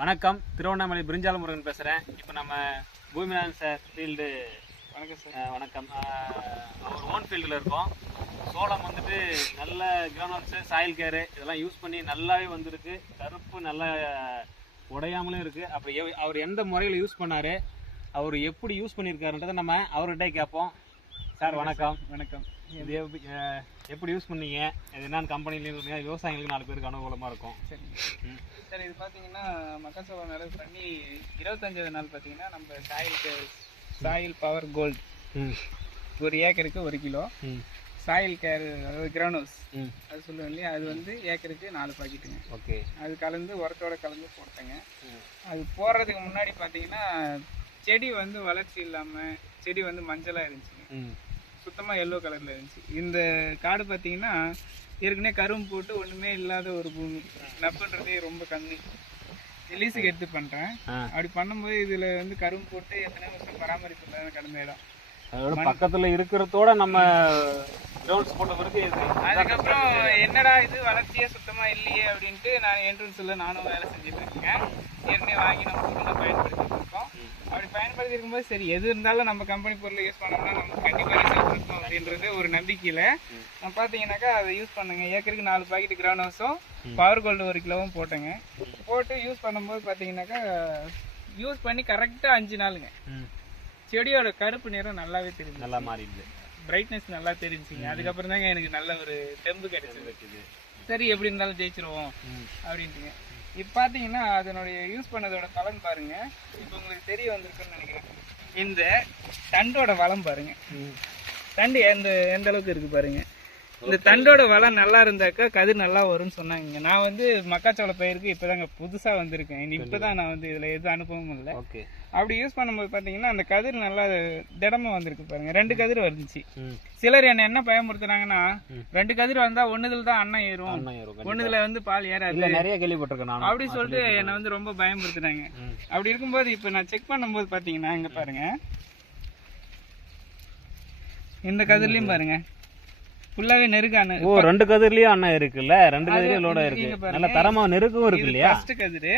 வணக்கம். திருவண்ணாமலை பிரிஞ்சால முருகன் பேசுகிறேன் இப்போ நம்ம பூமிநாதன் சார் ஃபீல்டு வணக்கம் சார். வணக்கம். அவர் ஓன் ஃபீல்டில் இருக்கோம். சோளம் வந்துட்டு நல்ல கிரௌண்ட்ஸு சாயில் கேரு இதெல்லாம் யூஸ் பண்ணி நல்லாவே வந்திருக்கு. கருப்பு நல்லா உடையாமலும் இருக்குது அப்படி அவர் எந்த முறையில் யூஸ் பண்ணார்? அவர் எப்படி யூஸ் பண்ணியிருக்காருன்றதை நம்ம அவர்கிட்ட கேட்போம். சார் வணக்கம். வணக்கம். இது எப்படி யூஸ் பண்ணீங்க? இது என்னென்ன கம்பெனிலேருந்து விவசாயிகளுக்கு நாலு பேருக்கு அனுகூலமாக இருக்கும். சரி. சார் இது பார்த்தீங்கன்னா மக்காச்சோளம் நடவு பண்ணி இருபத்தஞ்சாவது நாள் பார்த்தீங்கன்னா நம்ம சாயில் சாயில் பவர் கோல்டு ஒரு ஏக்கருக்கு ஒரு கிலோ. சாயில் கேர் அதாவது கிரானோஸ் அது சொல்லுவேன் இல்லையா? அது வந்து ஏக்கருக்கு நாலு பாக்கெட்டுங்க. ஓகே. அது கலந்து உரத்தோட கலந்து போட்டேங்க. அது போடுறதுக்கு முன்னாடி பார்த்தீங்கன்னா செடி வந்து வளர்ச்சி இல்லாமல் செடி வந்து மஞ்சளாக இருந்துச்சுங்க. சுத்தமாக எல்லோ கலரில் இருந்துச்சு. இந்த காடு பார்த்தீங்கன்னா ஏற்கனவே கரும்பு போட்டு ஒன்றுமே இல்லாத ஒரு பூமி. நப்புன்றதே ரொம்ப கம்மி. லீஸுக்கு எடுத்து பண்ணுறேன் அப்படி பண்ணும்போது இதில் வந்து கரும்பு போட்டு எத்தனை வருஷம் பராமரிப்பு இல்லாத கடந்த இடம். அதோட பக்கத்துல இருக்கிறதோட நம்ம கிரவுண்ட்ஸ் போட்ட பிறகு அதுக்கப்புறம் என்னடா இது வளர்ச்சியே சுத்தமாக இல்லையே அப்படின்ட்டு நான் என்ட்ரன்ஸில் நானும் வேலை செஞ்சுட்டு இருக்கேன் ஏற்கனவே வாங்கி நம்ம பொருளை பயன்படுத்திட்டு இருக்கோம் அப்படி பயன்படுத்தி இருக்கும்போது சரி எது இருந்தாலும் நம்ம கம்பெனி பொருளை யூஸ் பண்ணோம்னா நமக்கு கண்டிப்பாக ரிசல்ட் இருக்கும் அப்படின்றது ஒரு நம்பிக்கையில். நான் பார்த்தீங்கன்னாக்கா அதை யூஸ் பண்ணுங்க. ஏக்கருக்கு நாலு பாக்கெட் கிரவுண்ட் ஹவுஸும் பவர் கோல்டு ஒரு கிலோவும் போட்டேங்க. போட்டு யூஸ் பண்ணும்போது பார்த்தீங்கன்னாக்கா யூஸ் பண்ணி கரெக்டாக அஞ்சு நாளுங்க. செடியோட கருப்பு நிறம் நல்லாவே தெரியுது நல்லா மாறிடுது. பிரைட்னஸ் நல்லா தெரிஞ்சுங்க அதுக்கப்புறம் தாங்க எனக்கு நல்ல ஒரு தெம்பு கிடைச்சது. சரி எப்படி இருந்தாலும் ஜெயிச்சிருவோம். அப்படின்ட்டுங்க. இப்போ பார்த்தீங்கன்னா அதனுடைய யூஸ் பண்ணதோட பலன் பாருங்க. இப்போ உங்களுக்கு தெரிய வந்திருக்குன்னு நினைக்கிறேன். இந்த தண்டோட வளம் பாருங்க. தண்டு எந்த எந்த அளவுக்கு இருக்கு பாருங்க. இந்த தண்டோட வளம் நல்லா இருந்தாக்கா கதிர் நல்லா வரும்னு சொன்னாங்க. நான் வந்து மக்காச்சோள பயிருக்கு இப்போதாங்க புதுசா வந்திருக்கேன். இப்பதான் நான் வந்து இதுல எது அனுபவமும் இல்லை. ஓகே அப்படி யூஸ் பண்ணும்போது பார்த்தீங்கன்னா அந்த கதிர் நல்லா திடமா வந்திருக்கு பாருங்க. ரெண்டு கதிர் வந்துச்சு சிலர் என்ன என்ன பயமுறுத்துறாங்கன்னா. ரெண்டு கதிர் வந்தா ஒண்ணுதுல தான் அண்ணன் ஏறும். ஒண்ணுதுல வந்து பால் ஏறாது. நிறைய கேள்விப்பட்டிருக்கேன் அப்படி சொல்லிட்டு என்னை வந்து ரொம்ப பயமுறுத்துறாங்க. அப்படி இருக்கும்போது இப்போ நான் செக் பண்ணும்போது பாத்தீங்கன்னா இங்க பாருங்க. இந்த கதிர்லயும் பாருங்க. ஃபுல்லாவே நெருக்கான ஓ ரெண்டு கதிர்லயும் அண்ணா இருக்குல்ல? ரெண்டு கதிரையும் லோட இருக்கு. நல்ல தரமா நெருக்கும் இருக்கு இல்லையா ஃபர்ஸ்ட் கதிரு.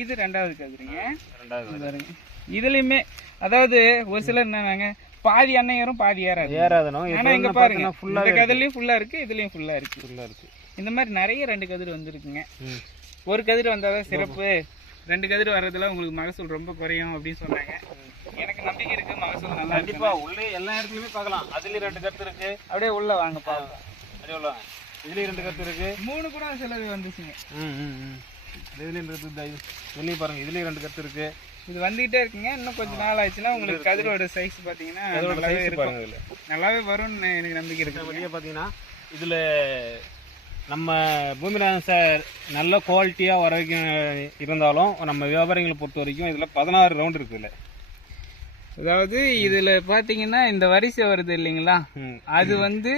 இது ரெண்டாவது கதிருங்க. ரெண்டாவது பாருங்க. இதுலயுமே அதாவது ஒரு சிலர் என்னன்னாங்க பாதி அண்ணன் ஏறும் பாதி ஏறாது. ஏறாதனும். ஆனா இங்க பாருங்க இந்த கதிர்லயும் ஃபுல்லா இருக்கு இதுலயும் ஃபுல்லா இருக்கு. ஃபுல்லா இருக்கு. இந்த மாதிரி நிறைய ரெண்டு கதிர் வந்திருக்குங்க. ஒரு கதிர் வந்தாதான் சிறப்பு. ரெண்டு கதிர் வர்றதுல உங்களுக்கு மகசூல் ரொம்ப குறையும் அப்படின்னு சொன்னாங்க. எனக்கு நம்பிக்கை இருக்கு மகசூல் நல்லா இருக்கு. கண்டிப்பா உள்ளே எல்லா இடத்துலயுமே பார்க்கலாம். அதுலயும் ரெண்டு கருத்து இருக்கு. அப்படியே உள்ள வாங்க பாப்போம் அப்படியே உள்ள வாங்க. இதுலயும் ரெண்டு கருத்து இருக்கு. மூணு கூட சிலது வந்துச்சுங்க. ம் ம் ம். இதுலயும் இது- இதுலயும் பாருங்க இதுலயும் ரெண்டு கருத்து இருக்கு. இது வந்துகிட்டே இருக்குங்க. இன்னும் கொஞ்சம் நாள் ஆச்சுன்னா உங்களுக்கு கதிரோட சைஸ் பாத்தீங்கன்னா நல்லாவே இருக்கும். நல்லாவே வரும்னு எனக்கு நம்பிக்கை இருக்கு வழியா பார்த்தீங்கன்னா இதில் நம்ம பூமிநாதன் சார் நல்ல குவாலிட்டியாக வர வரைக்கும் இருந்தாலும் நம்ம வியாபாரிகளை பொறுத்த வரைக்கும் இதில் பதினாறு ரவுண்ட் இருக்குல்ல அதாவது இதுல பாத்தீங்கன்னா இந்த வரிசை வருது இல்லைங்களா? அது வந்து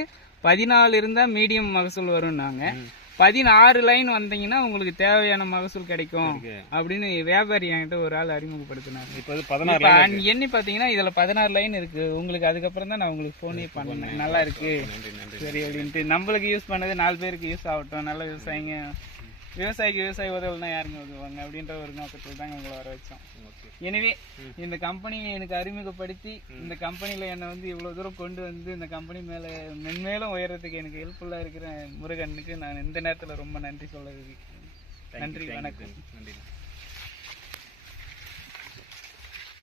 பதினாலு இருந்தா மீடியம் மகசூல் வரும்னாங்க. பதினாறு லைன் வந்தீங்கன்னா உங்களுக்கு தேவையான மகசூல் கிடைக்கும். அப்படின்னு வியாபாரி என்கிட்ட ஒரு ஆள் அறிமுகப்படுத்தினாங்க. இப்போ எண்ணி பாத்தீங்கன்னா இதுல பதினாறு லைன் இருக்கு. உங்களுக்கு அதுக்கப்புறம் தான் நான் உங்களுக்கு போனே பண்ணேன். நல்லா இருக்கு. சரி அப்படின்ட்டு நம்மளுக்கு யூஸ் பண்ணது நாலு பேருக்கு யூஸ் ஆகட்டும். நல்ல விவசாயிங்க. விவசாயிக்கு விவசாயி உதவலைன்னா யாருங்க உதவுவாங்க? அப்படின்ற ஒரு நோக்கத்தில் தாங்க உங்களை வர வச்சோம். எனவே இந்த கம்பெனியை எனக்கு அறிமுகப்படுத்தி இந்த கம்பெனியில் என்னை வந்து இவ்வளோ தூரம் கொண்டு வந்து இந்த கம்பெனி மேலே மென்மேலும் உயரத்துக்கு எனக்கு ஹெல்ப்ஃபுல்லாக இருக்கிற முருகனுக்கு நான் இந்த நேரத்தில் ரொம்ப நன்றி சொல்ல நன்றி வணக்கம். நன்றி.